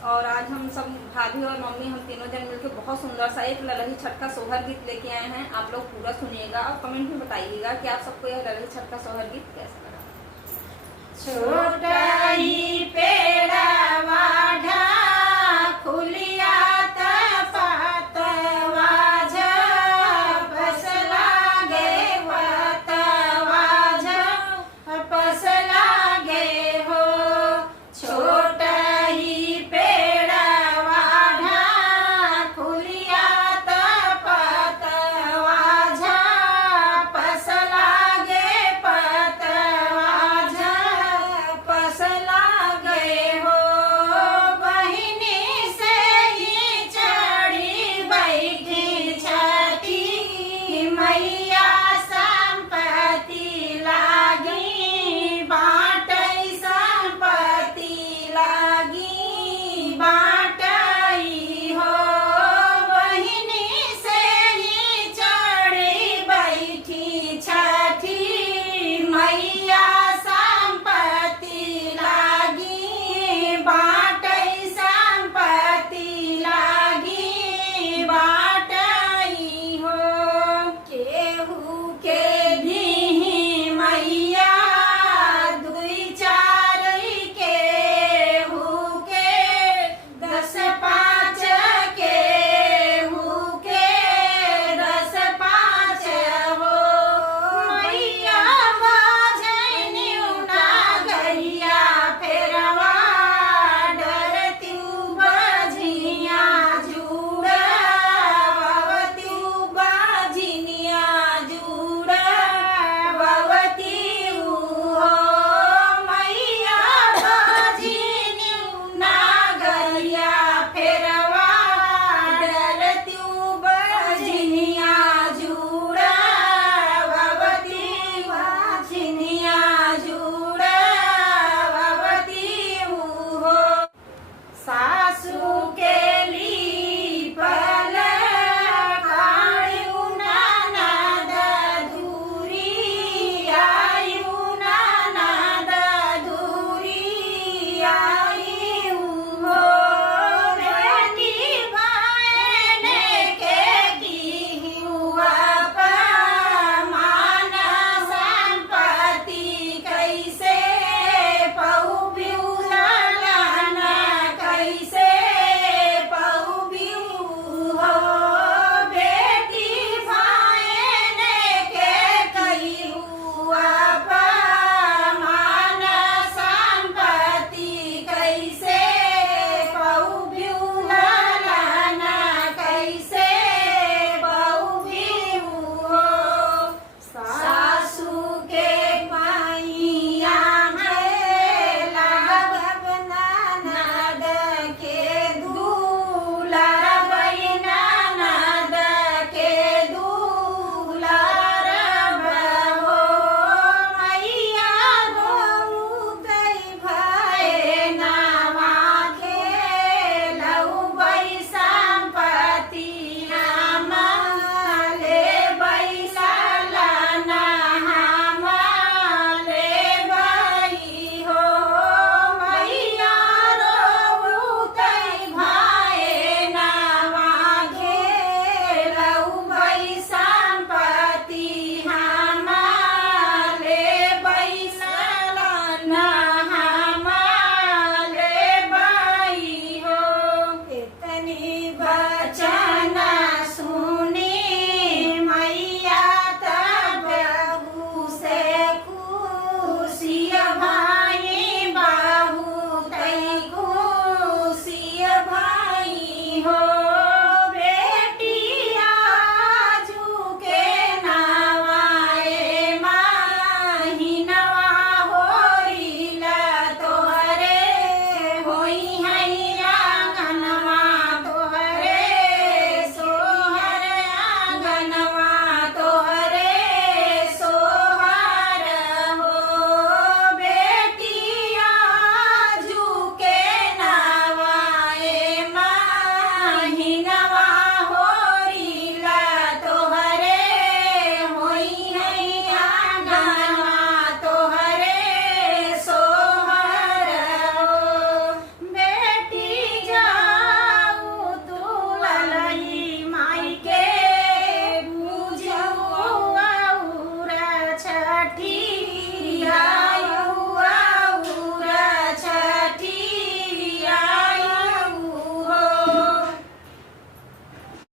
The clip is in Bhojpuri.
और आज हम सब भाभी और मम्मी हम तीनों जन मिलकर बहुत सुंदर सा एक ललही छठ का सोहर गीत लेके आए हैं। आप लोग पूरा सुनिएगा और कमेंट में बताइएगा कि आप सबको यह ललही छठ का सोहर गीत कैसा लगा। छोटा ही पेड़वा खुलिया पतवा झपस लागे पतवा झपस लागे हो। छोटा ही पेड़वा खुलिया पतवा झपस लागे पतवा झपस लागे हो। ठीक